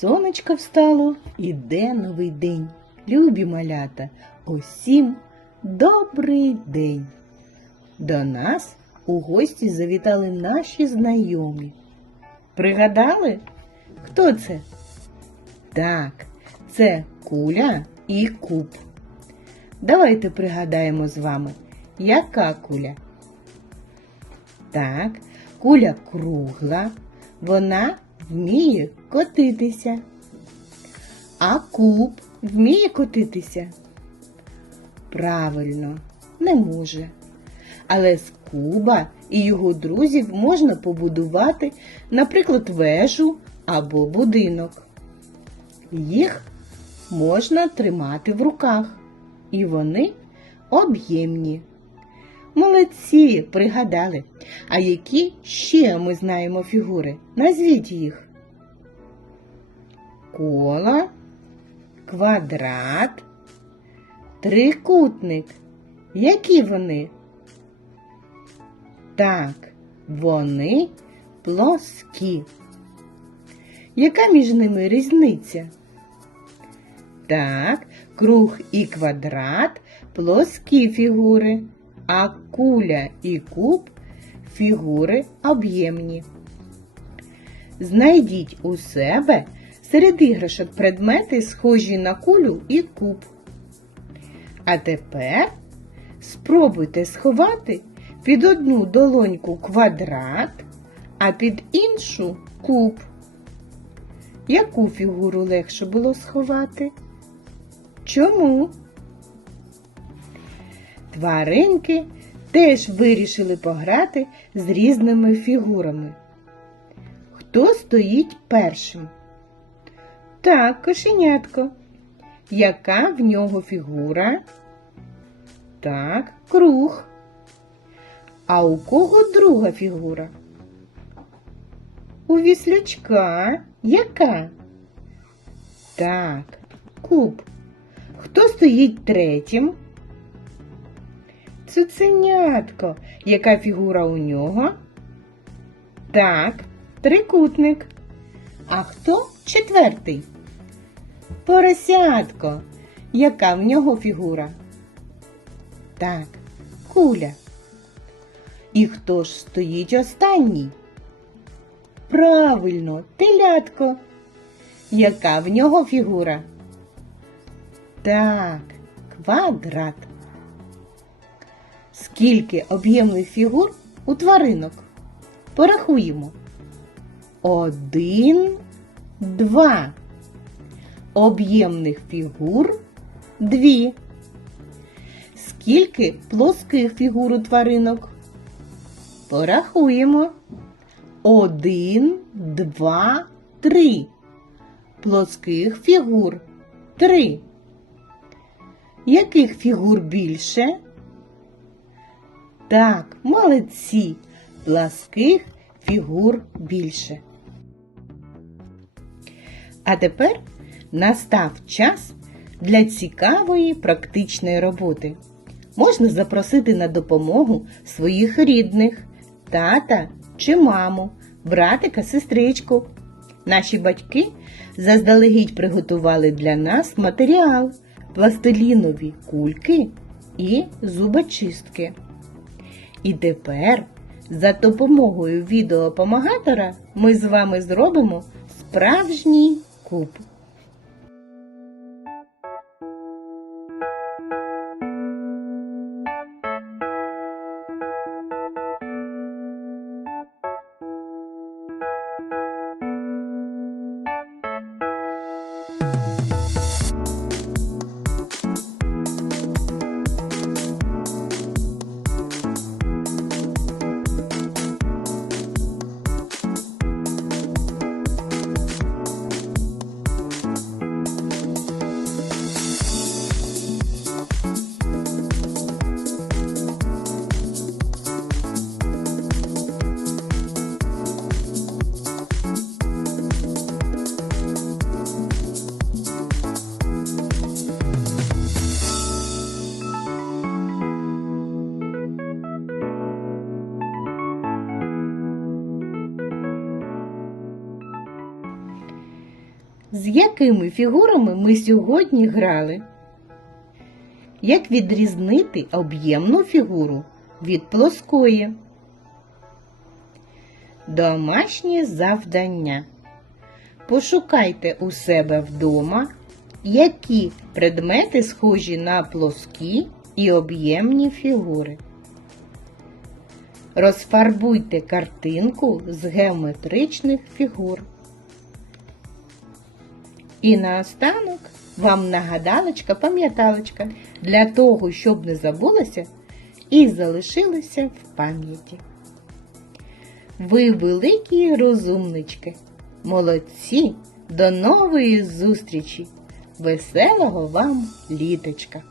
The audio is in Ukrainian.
Сонечко встало, іде новий день. Любі малята, усім добрий день. До нас у гості завітали наші знайомі. Пригадали? Хто це? Так, це куля і куб. Давайте пригадаємо з вами, яка куля? Так, куля кругла, вона вміє котитися. А куб вміє котитися? Правильно, не може. Але з куба і його друзів можна побудувати, наприклад, вежу або будинок. Їх можна тримати в руках, і вони об'ємні. Молодці, пригадали. А які ще ми знаємо фігури? Назвіть їх. Коло, квадрат, трикутник. Які вони? Так, вони плоскі. Яка між ними різниця? Так, круг і квадрат плоскі фігури, а куля і куб фігури об'ємні. Знайдіть у себе серед іграшок предмети, схожі на кулю і куб. А тепер спробуйте сховати під одну долоньку квадрат, а під іншу куб. Яку фігуру легше було сховати? Чому? Тваринки теж вирішили пограти з різними фігурами. Хто стоїть першим? Так, кошенятко. Яка в нього фігура? Так, круг. А у кого друга фігура? У віслючка яка? Так, куб. Хто стоїть третім? Цуценятко. Яка фігура у нього? Так, трикутник. А хто четвертий? Поросятко. Яка в нього фігура? Так, куля. І хто ж стоїть останній? Правильно, телятко. Яка в нього фігура? Так, квадрат. Скільки об'ємних фігур у тваринок? Порахуємо. Один, два. Об'ємних фігур дві. Скільки плоских фігур у тваринок? Порахуємо. Один, два, три. Плоских фігур три. Яких фігур більше? Так, молодці. Пласких фігур більше. А тепер настав час для цікавої практичної роботи. Можна запросити на допомогу своїх рідних, тата чи маму, братика, сестричку. Наші батьки заздалегідь приготували для нас матеріал, пластилінові кульки і зубочистки. І тепер за допомогою відеопомагатора ми з вами зробимо справжній куб. З якими фігурами ми сьогодні грали? Як відрізнити об'ємну фігуру від плоскої? Домашнє завдання. Пошукайте у себе вдома, які предмети схожі на плоскі і об'ємні фігури. Розфарбуйте картинку з геометричних фігур. І наостанок вам нагадалочка, пам'яталочка для того, щоб не забулося і залишилося в пам'яті. Ви великі розумнички, молодці, до нової зустрічі! Веселого вам літочка!